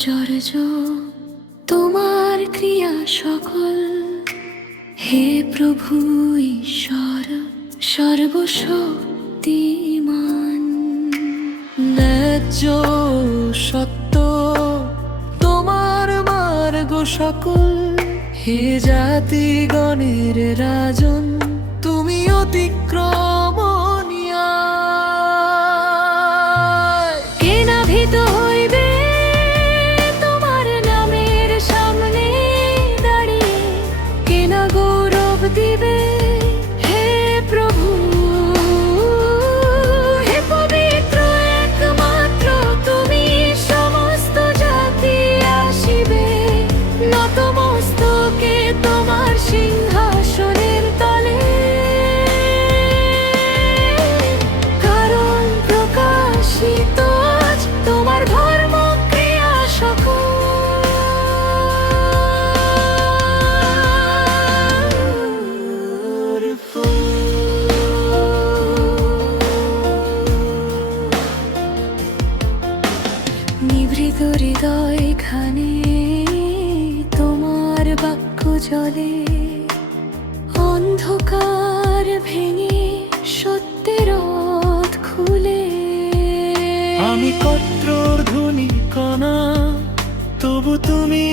আশ্চর্য তোমার ক্রিয়া সকল, হে প্রভু ঈশ্বর সর্বশক্তিমান। ন্যায্য সত্য তোমার মার্গ সকল, হে জাতিগণের রাজন তুমি অতিক্রমণীয়। কে না ভীত হইবে তোমার নামের সামনে দাঁড়িয়ে, কে না গৌরব দিবে হে প্রভু। হে পবিত্র একমাত্র তুমি, সমস্ত জাতি আসিবে নতমস্তকে তোমার সিংহাসনের তলে। কারণ প্রকাশিত আজ তোমার ধর্ম ক্রিয়া সকল। নিভৃত হৃদয় খানে তোমার বাক্য জলে, অন্ধকার ভেঙে সত্যের রথ খুলে। আমি কত্রর ধুনি কণা, তবু তুমি